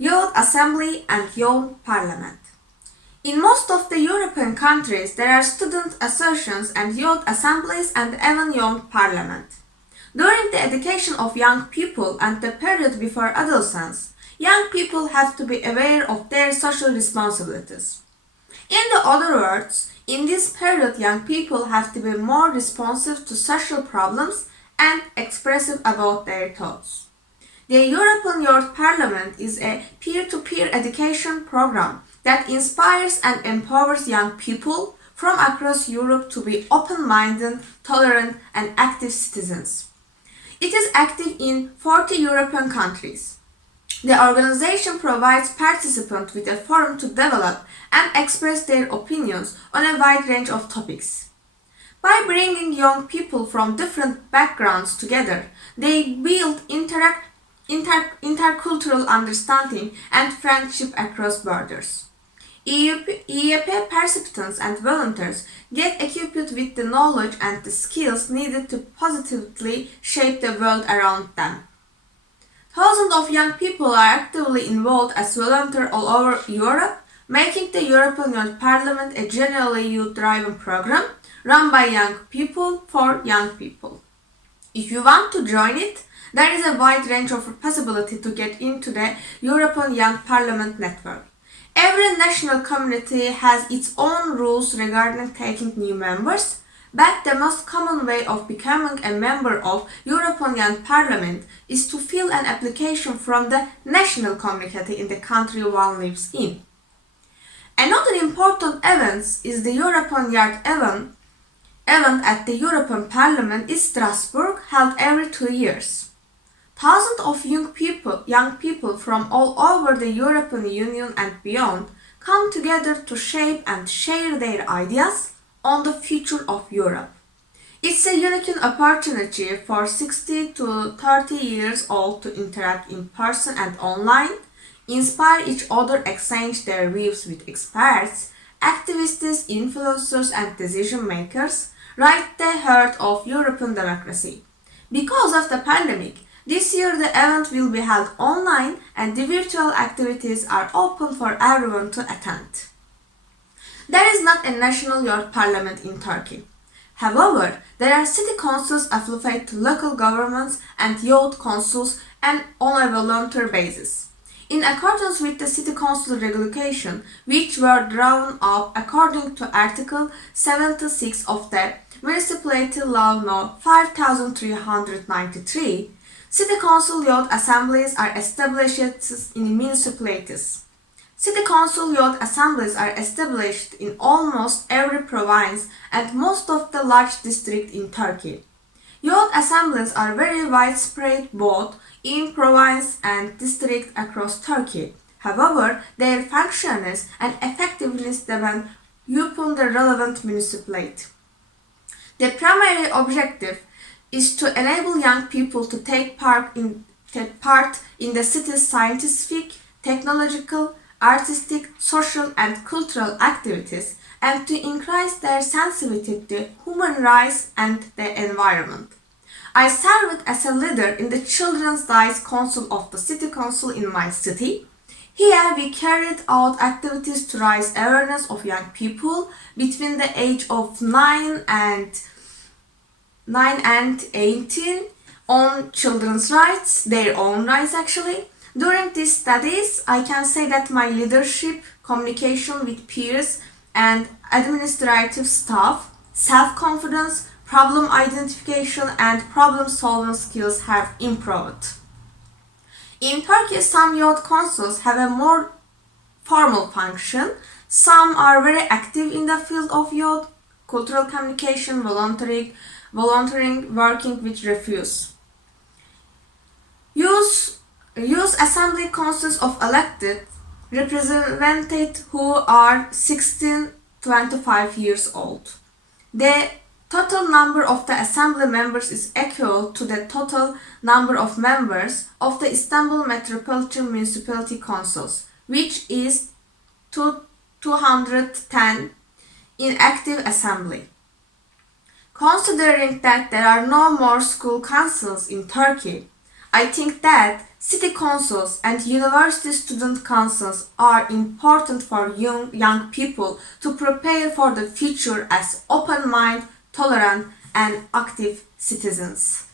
Youth Assembly and Youth Parliament. In most of the European countries, there are student associations and youth assemblies and even youth parliament. During the education of young people and the period before adolescence, young people have to be aware of their social responsibilities. In the other words, in this period, young people have to be more responsive to social problems and expressive about their thoughts. The European Youth Parliament is a peer-to-peer education program that inspires and empowers young people from across Europe to be open-minded, tolerant, and active citizens. It is active in 40 European countries. The organization provides participants with a forum to develop and express their opinions on a wide range of topics. By bringing young people from different backgrounds together, they build intercultural understanding and friendship across borders. EAP participants and volunteers get equipped with the knowledge and the skills needed to positively shape the world around them. Thousands of young people are actively involved as volunteers all over Europe, making the European Youth Parliament a genuinely youth-driven program run by young people for young people. If you want to join it, there is a wide range of possibility to get into the European Young Parliament network. Every national community has its own rules regarding taking new members, but the most common way of becoming a member of European Young Parliament is to fill an application from the national community in the country one lives in. Another important event is the European Youth event at the European Parliament in Strasbourg, held every 2 years. Thousands of young people from all over the European Union and beyond come together to shape and share their ideas on the future of Europe. It's a unique opportunity for 60 to 30 years old to interact in person and online, inspire each other, exchange their views with experts, activists, influencers, and decision makers, right at the heart of European democracy. Because of the pandemic, this year the event will be held online and the virtual activities are open for everyone to attend. There is not a national youth parliament in Turkey. However, there are city councils affiliated to local governments and youth councils and on a volunteer basis. In accordance with the City Council regulation, which were drawn up according to Article 76 of the Municipality Law No. 5393, City Council Youth Assemblies are established in municipalities. City Council Youth Assemblies are established in almost every province and most of the large districts in Turkey. Youth assemblies are very widespread both in province and district across Turkey. However, their functions and effectiveness depend upon the relevant municipality. The primary objective is to enable young people to take part in the city's scientific, technological, artistic, social, and cultural activities and to increase their sensitivity to human rights and the environment. I served as a leader in the Children's Rights Council of the City Council in my city. Here we carried out activities to raise awareness of young people between the age of 9 and 18 on children's rights, their own rights actually. During these studies, I can say that my leadership, communication with peers and administrative staff, self-confidence, problem identification and problem-solving skills have improved. In Turkey, some youth councils have a more formal function. Some are very active in the field of youth, cultural communication, volunteering, working with refugees. Youth assembly consists of elected representatives who are 16 to 25 years old. The total number of the assembly members is equal to the total number of members of the Istanbul Metropolitan Municipality Councils, which is 210 in active assembly. Considering that there are no more school councils in Turkey, I think that city councils and university student councils are important for young people to prepare for the future as open-minded, tolerant, and active citizens.